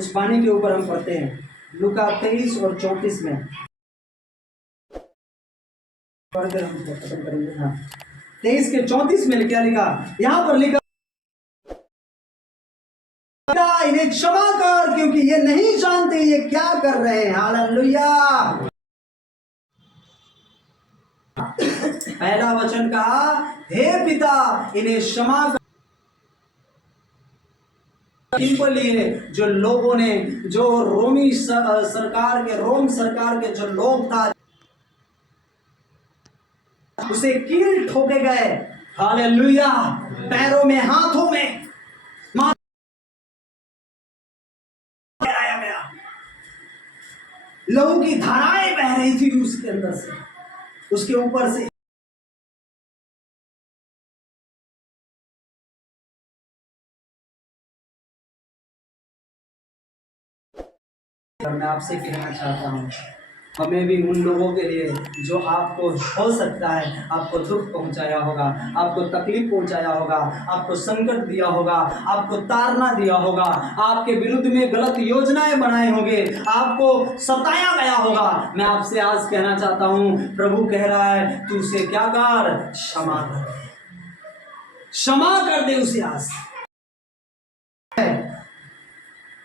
उस पानी के ऊपर हम पढ़ते हैं लूका 23 और 34 में पढ़कर हम खत्म करेंगे। हाँ 23 के 34 में क्या लिखा, यहाँ पर लिखा इन्हें क्षमा कर क्योंकि ये नहीं जानते ये क्या कर रहे हैं। हालेलुया। पहला वचन कहा, हे पिता इन्हें क्षमा कर। इनको लिए जो लोगों ने, जो रोमी सरकार के, रोम सरकार के जो लोग था, उसे कील ठोके गए। हालेलुया। पैरों में, हाथों में लहू की धाराएं बह रही थी उसके अंदर से, उसके ऊपर से। मैं आपसे कहना चाहता हूं, हमें भी उन लोगों के लिए जो आपको हो सकता है आपको दुख पहुंचाया होगा, आपको तकलीफ पहुंचाया होगा, आपको संकट दिया होगा, आपको ताड़ना दिया होगा, आपके विरुद्ध में गलत योजनाएं बनाए होंगे, आपको सताया गया होगा, मैं आपसे आज कहना चाहता हूं, प्रभु कह रहा है तू उसे क्या कर, क्षमा कर दे, क्षमा कर दे उसे आज,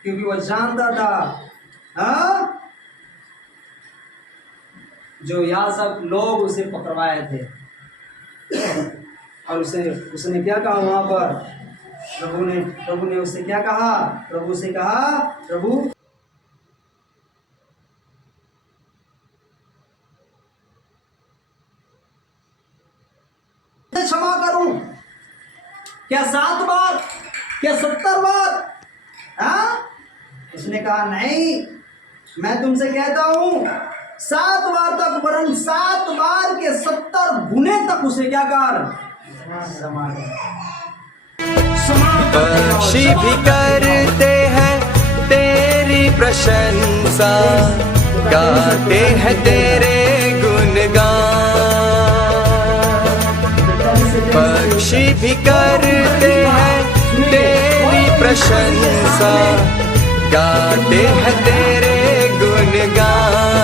क्योंकि वह जानता था जो यहाँ सब लोग उसे पकड़वाए थे। और उसने क्या कहा वहां पर, प्रभु ने उससे क्या कहा, प्रभु से कहा, प्रभु क्षमा करूं क्या 7 बार, क्या 70 बार? उसने कहा नहीं, मैं तुमसे कहता हूं 7 बार तक, वरन 7 बार के 70 गुने तक उसे क्या कर, पक्षी भी करते हैं तेरी प्रशंसा, गाते हैं तेरे गुणगान। पक्षी भी करते हैं तेरी प्रशंसा, गाते हैं तेरे गुणगान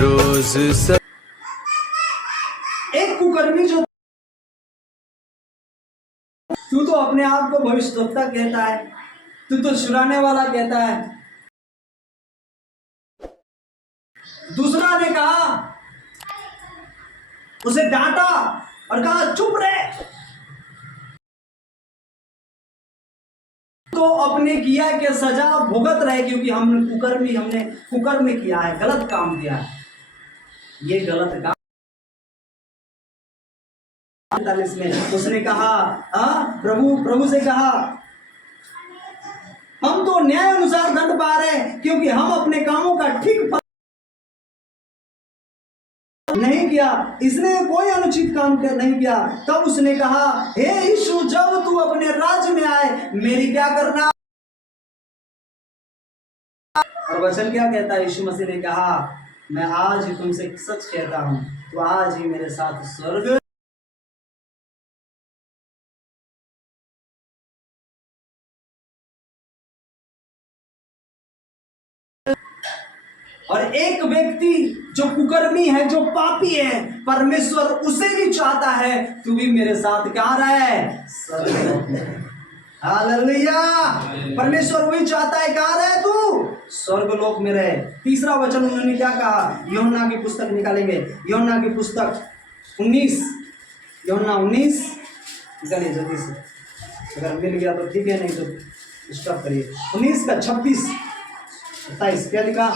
रोज। एक कुकर्मी जो तू तो अपने आप को भविष्यवक्ता कहता है, तू तो छुड़ाने वाला कहता है, दूसरा ने कहा, उसे डांटा और कहा चुप रहे, तो अपने किया के सजा भुगत रहे, क्योंकि हमने कुकर्मी किया है, गलत काम किया है। ये गलत काम 45 में उसने कहा, प्रभु से कहा, हम तो न्याय अनुसार दंड पा रहे हैं क्योंकि हम अपने कामों का ठीक नहीं किया, इसने कोई अनुचित काम नहीं किया। तब उसने कहा, हे यीशु जब तू अपने राज्य में आए मेरी क्या करना। और वचन क्या कहता है, यीशु मसीह ने कहा, मैं आज ही तुमसे सच कहता हूं, तो आज ही मेरे साथ स्वर्ग। और एक व्यक्ति जो कुकर्मी है, जो पापी है, परमेश्वर उसे भी चाहता है तू भी मेरे साथ क्या रहे, हालेलुया। परमेश्वर वही चाहता है कहाँ रहे तू, स्वर्गलोक में रहे। तीसरा वचन उन्होंने क्या कहा, यूहन्ना की पुस्तक निकालेंगे, यूहन्ना की पुस्तक 19, यूहन्ना 19 निकालिए जल्दी से, अगर मिल गया तो ठीक है, नहीं तो स्टॉप करिए। 19 का 26 27 क्या लिखा,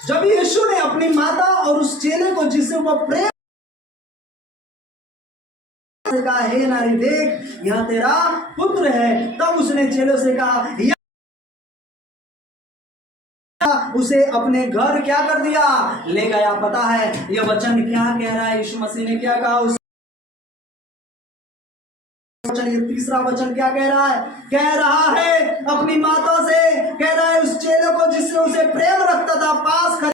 जब यीशु ने अपनी माता और उस चेले को जिसे वो प्रेम कहा, हे नारी देख यह तेरा पुत्र है, तब उसने चेलों से कहा, उसे अपने घर क्या कर दिया, ले गया। पता है यह वचन क्या कह रहा है, यीशु मसीह ने क्या कहा उस वचन, ये तीसरा वचन क्या कह रहा है, कह रहा है अपनी माता से, कह रहा है उस चेले को जिससे उसे प्रेम रखता था, पास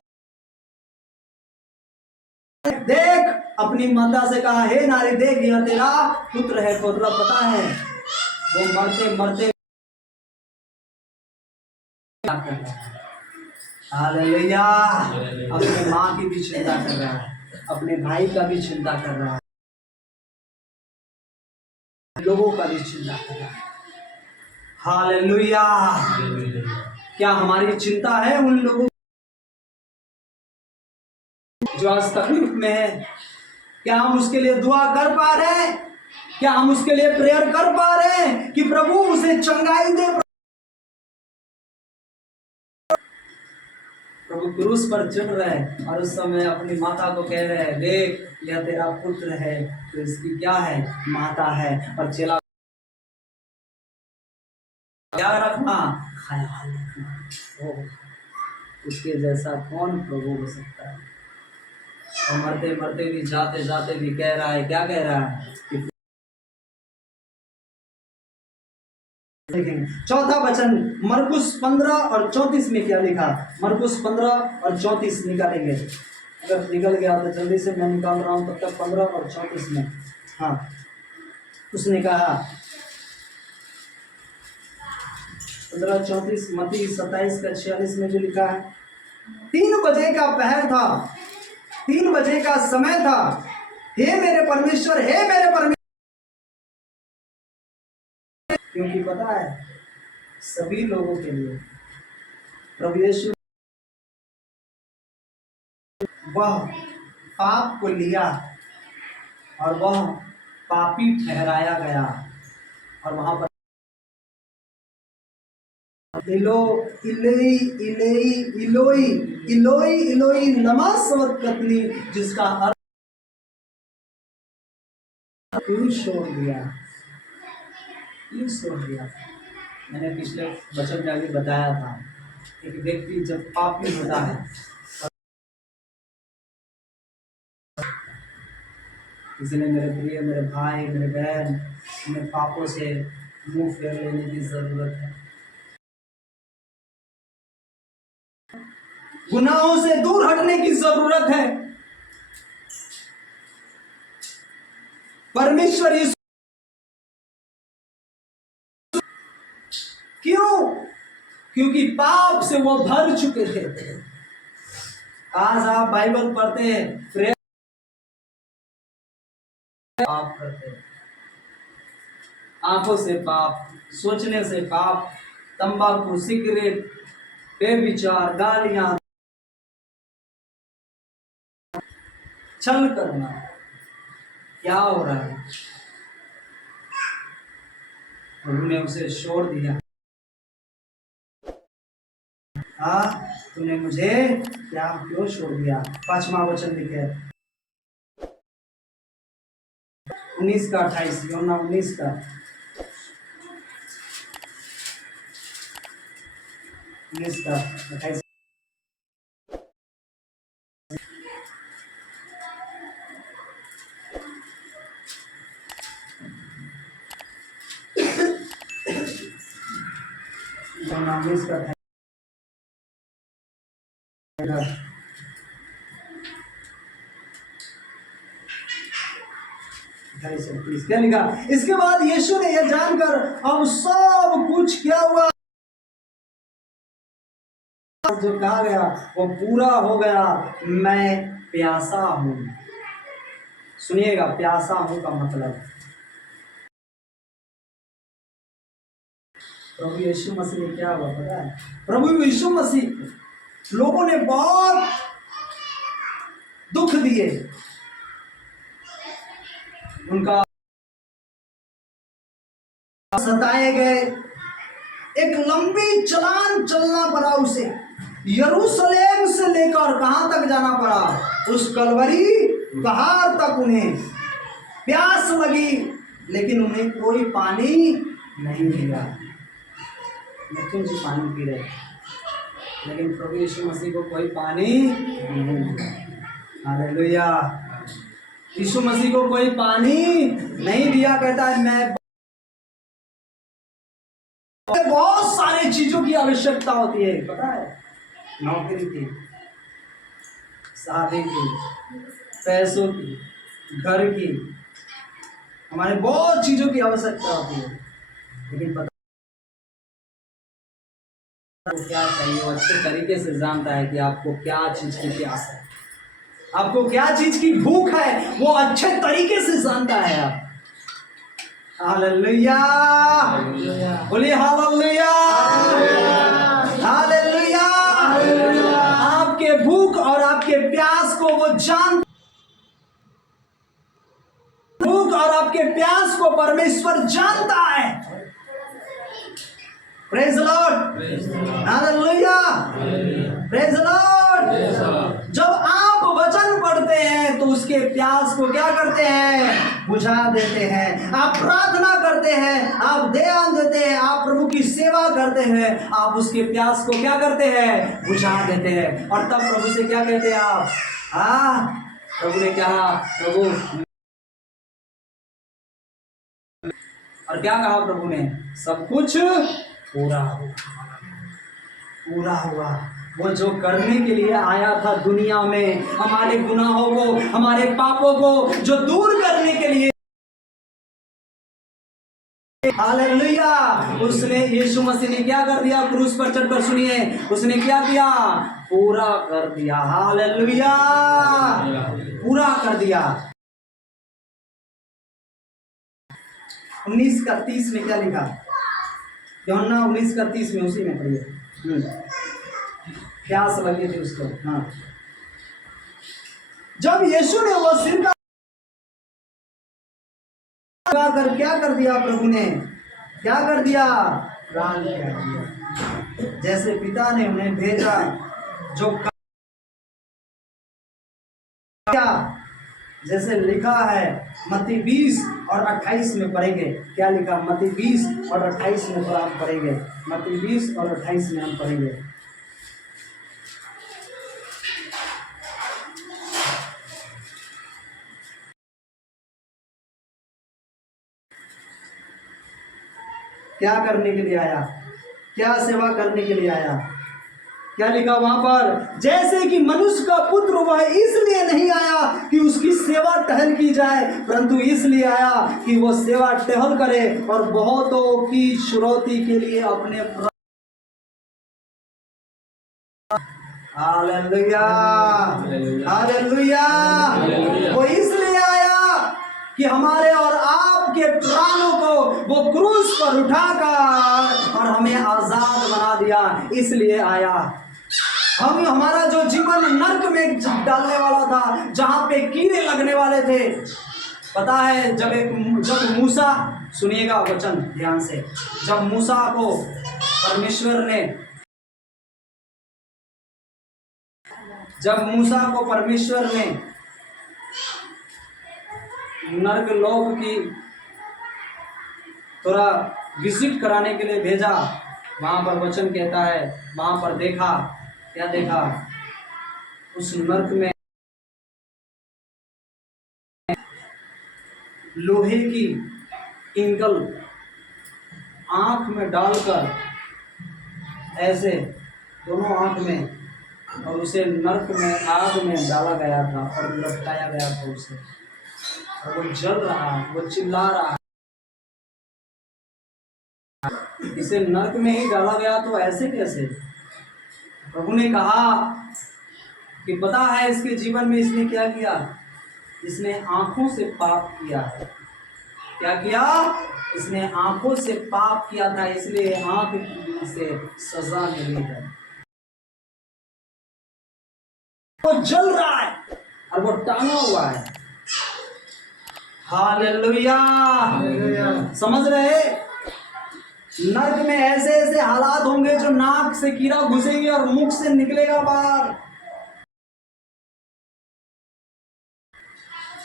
देख अपनी माता से कहा, हे नारी देख यह तेरा पुत्र है। तो पता है वो मरते मरते क्या कर रहा है? हालेलुया। अपने माँ की भी चिंता कर रहा है, अपने भाई का भी चिंता कर रहा है, लोगों का भी चिंता कर रहा है। हालेलुया। क्या हमारी चिंता है उन लोगों जो आज तकलीफ में है? क्या हम उसके लिए दुआ कर पा रहे हैं? क्या हम उसके लिए प्रेयर कर पा रहे हैं कि प्रभु उसे चंगाई दे? प्रभु क्रूस पर चढ़ रहे हैं और उस समय अपनी माता को कह रहे हैं, देख यह तेरा पुत्र है। तो इसकी क्या है? माता है। और चेला क्या रखना? ख्याल रखना। उसके जैसा कौन प्रभु हो सकता है? और मरते मरते भी, जाते जाते भी कह रहा है, क्या कह रहा है? चौथा वचन मरकुस 15 और 34 में क्या लिखा? मरकुस 15 और 34 निकालेंगे। अगर निकल गया तो जल्दी से मैं निकाल रहा हूं, तब तक 15 और 34 में। हाँ, उसने कहा 15-34, मत्ती 27 का 46 में जो लिखा है, 3 बजे का पहर था, 3 बजे का समय था। हे मेरे परमेश्वर, हे मेरे परमेश्वर। क्योंकि पता है सभी लोगों के लिए प्रभु यीशु वह पाप को लिया और वह पापी ठहराया गया। और वहां पर इलो इलोई इलोई इलोई इलोई इलोई लमा सबक्तनी, जिसका अर्थ क्यों छोड़ दिया, क्यों छोड़ दिया। मैंने पिछले वचन में अभी बताया था, एक व्यक्ति जब पापी होता है, इसलिए मेरे प्रिय, मेरे भाई, मेरे बहन, हमें पापों से मुंह फेर लेने की जरूरत है। गुनाहों से दूर हटने की जरूरत है। परमेश्वर यीशु क्यों? क्योंकि पाप से वो भर चुके थे। आज आप बाइबल पढ़ते हैं, प्रेयर पाप करते हैं, आंखों से पाप, सोचने से पाप, तंबाकू, सिगरेट, बेविचार, गालियां, छल करना। क्या हो रहा है? उन्होंने उसे छोड़ दिया। हाँ, तूने मुझे क्या क्यों छोड़ दिया? 5वां वचन लिखे 19 का 28, यूहन्ना 19 का 28। यूहन्ना 19 का 28 क्या लिखा? इसके बाद यीशु ने यह जानकर अब सब कुछ क्या हुआ जो कहा गया वो पूरा हो गया, मैं प्यासा हूं। सुनिएगा, प्यासा हूं का मतलब प्रभु यीशु मसीह ने क्या हुआ पता है? प्रभु यीशु मसीह लोगों ने बहुत दुख दिए, उनका सताए गए, एक लंबी चलान चलना पड़ा उसे, यरूशलेम से लेकर कहां तक जाना पड़ा? उस कलवरी पहाड़ तक। उन्हें प्यास लगी लेकिन उन्हें कोई पानी नहीं मिला। बच्चों से पानी पी रहे लेकिन प्रभु यीशु मसीह को कोई पानी नहीं मिला। हालेलुया। यीशु मसीह को कोई पानी नहीं दिया। कहता है मैं बहुत सारे चीजों की आवश्यकता होती है, पता है? नौकरी की, शादी की, पैसों की, घर की, हमारे बहुत चीजों की आवश्यकता होती है, लेकिन पता को क्या चाहिए वो अच्छे तरीके से जानता है कि आपको क्या चीज की प्यास है, आपको क्या चीज की भूख है, वो अच्छे तरीके से जानता है। आप हालेलुया, बोलिए हालेलुया, हालेलुया। आपके भूख और आपके प्यास को वो भूख और आपके प्यास को परमेश्वर जानता है। Praise the Lord, hallelujah, praise the Lord. जब आप वचन पढ़ते हैं तो उसके प्यास को क्या करते हैं, बुझा देते हैं। आप प्रार्थना करते हैं, आप ध्यान देते हैं, आप प्रभु की सेवा करते हैं, आप उसके प्यास को क्या करते हैं, बुझा देते हैं। और तब प्रभु से क्या कहते हैं आप, प्रभु ने कहा, प्रभु, और क्या कहा प्रभु ने, सब कुछ पूरा हुआ, पूरा हुआ। वो जो करने के लिए आया था दुनिया में, हमारे गुनाहों को, हमारे पापों को जो दूर करने के लिए, हालेलुया, उसने, यीशु मसीह ने क्या कर दिया क्रूस पर चढ़कर, सुनिए, उसने क्या किया, पूरा कर दिया। हालेलुया, पूरा कर दिया। 19:30 में क्या लिखा, यूहन्ना 19:30 में, उसी में पढ़िए। प्यास लगी थी उसको। हाँ, जब यीशु ने वो सिर का कर क्या कर दिया, प्रभु ने क्या कर दिया, प्राण त्याग दिया। जैसे पिता ने उन्हें भेजा, जो क्या, जैसे लिखा है मत्ती 20 और 28 में पढ़ेंगे। क्या लिखा, मत्ती 20 और 28 में हम पढ़ेंगे। मत्ती 20 और 28 में हम पढ़ेंगे। क्या करने के लिए आया, क्या सेवा करने के लिए आया। क्या लिखा वहां पर, जैसे कि मनुष्य का पुत्र वह इसलिए नहीं आया कि उसकी सेवा टहल की जाए, परंतु इसलिए आया कि वो सेवा टहल करे और बहुतों की शुरुआती के लिए अपने। Hallelujah, hallelujah. वो इसलिए आया कि हमारे और आपके प्राणों को वो क्रूस पर उठाकर और हमें आजाद बना दिया, इसलिए आया। हमारा जो जीवन नर्क में डालने वाला था, जहां पे कीड़े लगने वाले थे, पता है, जब मूसा, सुनिएगा वचन ध्यान से, जब मूसा को परमेश्वर ने नर्क लोक की थोड़ा विजिट कराने के लिए भेजा, वहां पर वचन कहता है, वहां पर देखा, क्या देखा, उस नर्क में लोहे की इंगल आंख में डालकर, ऐसे दोनों आंख में, और उसे नर्क में आग में डाला गया था और लटकाया गया था उसे, और वो जल रहा है, वो चिल्ला रहा है। इसे नर्क में ही डाला गया, तो ऐसे कैसे। प्रभु ने कहा कि पता है इसके जीवन में इसने क्या किया, इसने आंखों से पाप किया है। क्या किया, इसने आंखों से पाप किया था, इसलिए आंख से सजा मिली है। वो जल रहा है और वो टांगा हुआ है। हालेलुया, समझ रहे। नर्क में ऐसे ऐसे हालात होंगे जो नाक से कीड़ा घुसेंगे और मुख से निकलेगा बाहर,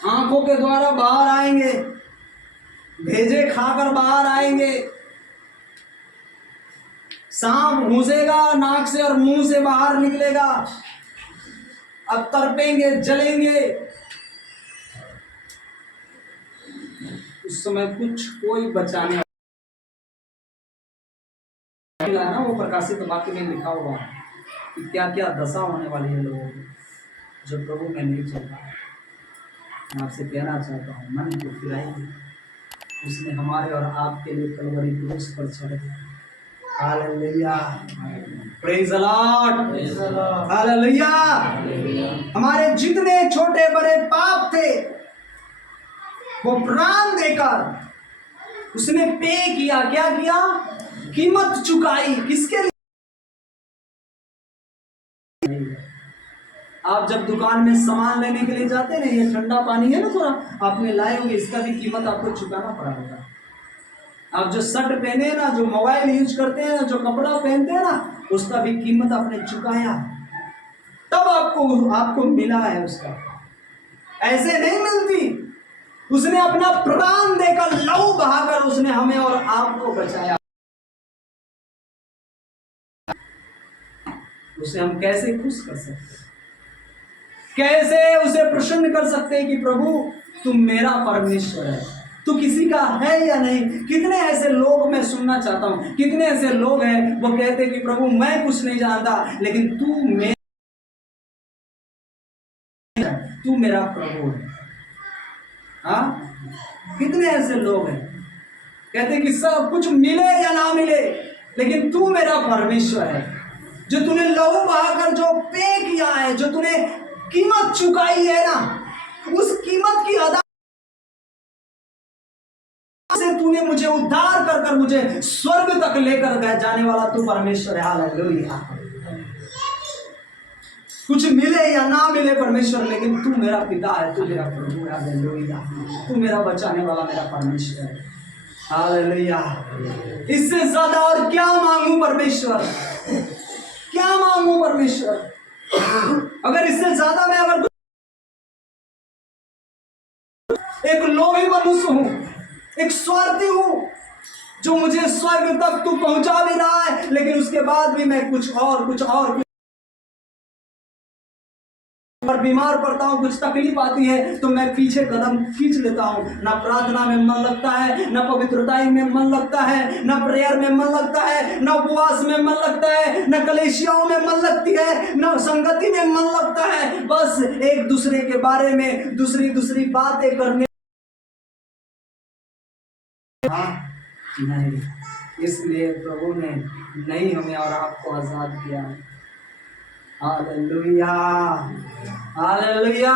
आंखों के द्वारा बाहर आएंगे, भेजे खाकर बाहर आएंगे, सांप घुसेगा नाक से और मुंह से बाहर निकलेगा, अब तड़पेंगे, जलेंगे। उस समय कोई बचाने ना, वो प्रकाशित वाक्य में लिखा हुआ कि क्या क्या दशा होने वाली है लोगों की जो प्रभु में नहीं चल रहा है। मैं आपसे कहना चाहता हूँ, मन को फिराइए। उसने हमारे और आपके लिए कलवरी क्रूस पर चढ़े। Hallelujah, praise the Lord, hallelujah. हमारे जितने छोटे बड़े पाप थे वो प्राण देकर उसने पे किया। क्या किया? कीमत चुकाई। किसके लिए? आप जब दुकान में सामान लेने के लिए जाते हैं ना, ये ठंडा पानी है ना, थोड़ा आपने लाए होंगे, इसका भी कीमत आपको चुकाना पड़ा होगा। आप जो शर्ट पहने हैं ना, जो मोबाइल यूज करते हैं, जो कपड़ा पहनते हैं ना, उसका भी कीमत आपने चुकाया, तब आपको मिला है उसका। ऐसे नहीं मिलती। उसने अपना प्राण देकर, लहू बहाकर उसने हमें और आपको बचाया। उसे हम कैसे खुश कर सकते हैं? कैसे उसे प्रसन्न कर सकते हैं कि प्रभु तुम मेरा परमेश्वर है, तू किसी का है या नहीं। कितने ऐसे लोग, मैं सुनना चाहता हूं, कितने ऐसे लोग हैं वो कहते हैं कि प्रभु मैं कुछ नहीं जानता, लेकिन तू मेरा प्रभु है। हाँ, कितने ऐसे लोग हैं कहते हैं कि सब कुछ मिले या ना मिले, लेकिन तू मेरा परमेश्वर है। जो तूने लहू बहाकर जो पे किया है, जो तूने कीमत चुकाई है ना, उस कीमत की अदा से तूने मुझे उद्धार कर कर मुझे स्वर्ग तक लेकर गए जाने वाला तू परमेश्वर है। हालेलुया। कुछ मिले या ना मिले परमेश्वर, लेकिन तू मेरा पिता है, तू मेरा प्रभु है। हालेलुया। तू मेरा बचाने वाला मेरा परमेश्वर है। हालेलुया। इससे ज्यादा और क्या मांगू परमेश्वर? क्या मांगू परमेश्वर? अगर इससे ज्यादा मैं अगर एक लोभी मनुष्य हूं, एक स्वार्थी हूं, जो मुझे स्वर्ग तक तू पहुंचा भी रहा है, लेकिन उसके बाद भी मैं कुछ और बीमार पड़ता हूं, कुछ तकलीफ आती है तो मैं पीछे कदम खींच लेता हूं। ना प्रार्थना में मन लगता है, ना पवित्रताई में मन लगता है, ना प्रेयर में मन लगता है, ना उपवास में मन लगता है, ना कलेशियाओं में मन लगती है, ना संगति में मन लगता है। बस एक दूसरे के बारे में दूसरी बातें करने। नहीं, इसलिए प्रभु ने नहीं हमें और आपको आजाद किया है। Hallelujah, hallelujah.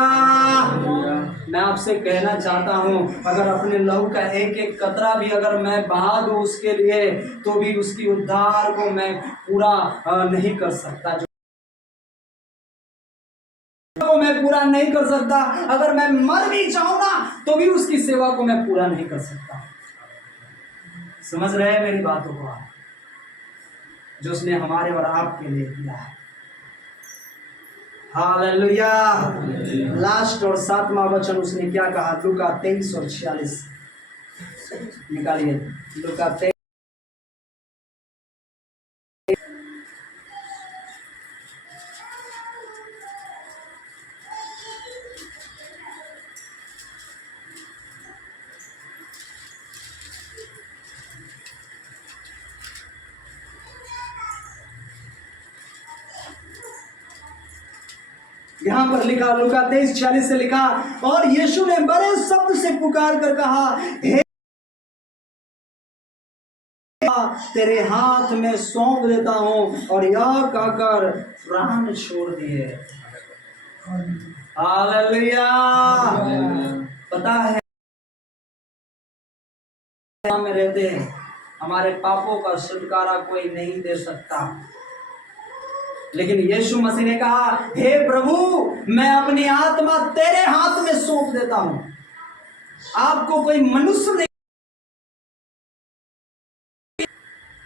मैं आपसे कहना चाहता हूँ, अगर अपने लहू का एक एक कतरा भी अगर मैं बहा दूँ उसके लिए, तो भी उसकी उद्धार को मैं पूरा नहीं कर सकता, को मैं पूरा नहीं कर सकता। अगर मैं मर भी जाऊँ ना, तो भी उसकी सेवा को मैं पूरा नहीं कर सकता। समझ रहे हैं मेरी बातों को आप? जो उसने हमारे और आपके लिए किया है। हालेलुया। लास्ट और 7वां वचन उसने क्या कहा? लूका 23 और 46 निकालिए। लूका 23। यहाँ पर लिखा, लूका 23:46 से लिखा, और यीशु ने बड़े शब्द से पुकार कर कहा, हे तेरे हाथ में सौंप देता हूं, और यह कहकर प्राण छोड़ दिए। हालेलुया। पता है में रहते हैं, हमारे पापों का छुटकारा कोई नहीं दे सकता, लेकिन यीशु मसीह ने कहा, हे प्रभु मैं अपनी आत्मा तेरे हाथ में सौंप देता हूं। आपको कोई मनुष्य नहीं,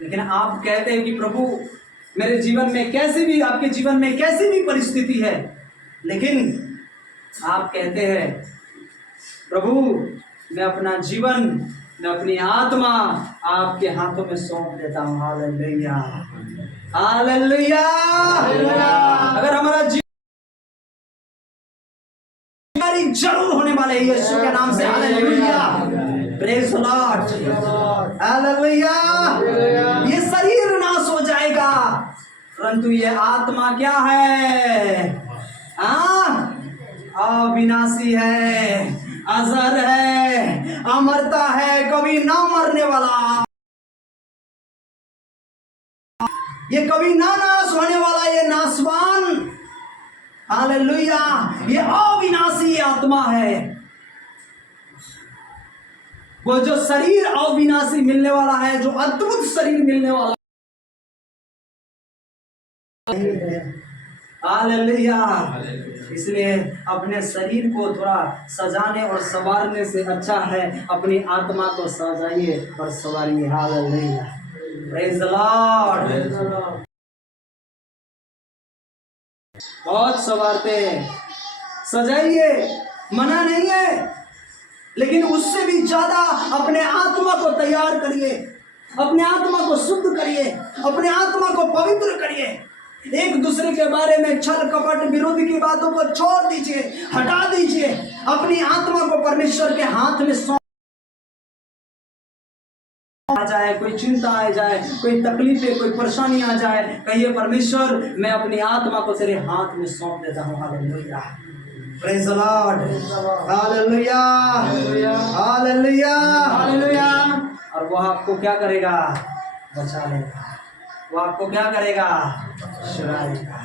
लेकिन आप कहते हैं कि प्रभु मेरे जीवन में कैसी भी, आपके जीवन में कैसी भी परिस्थिति है, लेकिन आप कहते हैं प्रभु मैं अपना जीवन, मैं अपनी आत्मा आपके हाथों में सौंप देता हूं। Hallelujah, hallelujah. अगर हमारा जीवन जरूर होने वाले है यीशु के नाम से। Hallelujah, praise the Lord, hallelujah. ये शरीर नाश हो जाएगा, परंतु ये आत्मा क्या है? अविनाशी है, अजर है, अमरता है, कभी ना मरने वाला, ये कभी ना नाश होने वाला, ये नाशवान, हालेलुया, ये अविनाशी आत्मा है। वो जो शरीर अविनाशी मिलने वाला है, जो अद्भुत शरीर मिलने वाला है, हालेलुया। इसलिए अपने शरीर को थोड़ा सजाने और संवारने से अच्छा है अपनी आत्मा को सजाइए और संवारिए। Hallelujah, praise the Lord. बहुत संवारते हैं, सजाइए, मना नहीं है, लेकिन उससे भी ज्यादा अपने आत्मा को तैयार करिए, अपने आत्मा को शुद्ध करिए, अपने आत्मा को पवित्र करिए। एक दूसरे के बारे में छल कपट विरोध की बातों को छोड़ दीजिए, हटा दीजिए, अपनी आत्मा को परमेश्वर के हाथ में सौंप आ जाए, कोई चिंता आ जाए, कोई तकलीफें, कोई परेशानी आ जाए, कहिए परमेश्वर मैं अपनी आत्मा को तेरे हाथ में सौंप देता हूँ। Hallelujah, praise the Lord, hallelujah, hallelujah, hallelujah. और वो आपको क्या करेगा? बचा लेगा। वो आपको क्या करेगा? छुड़ाएगा।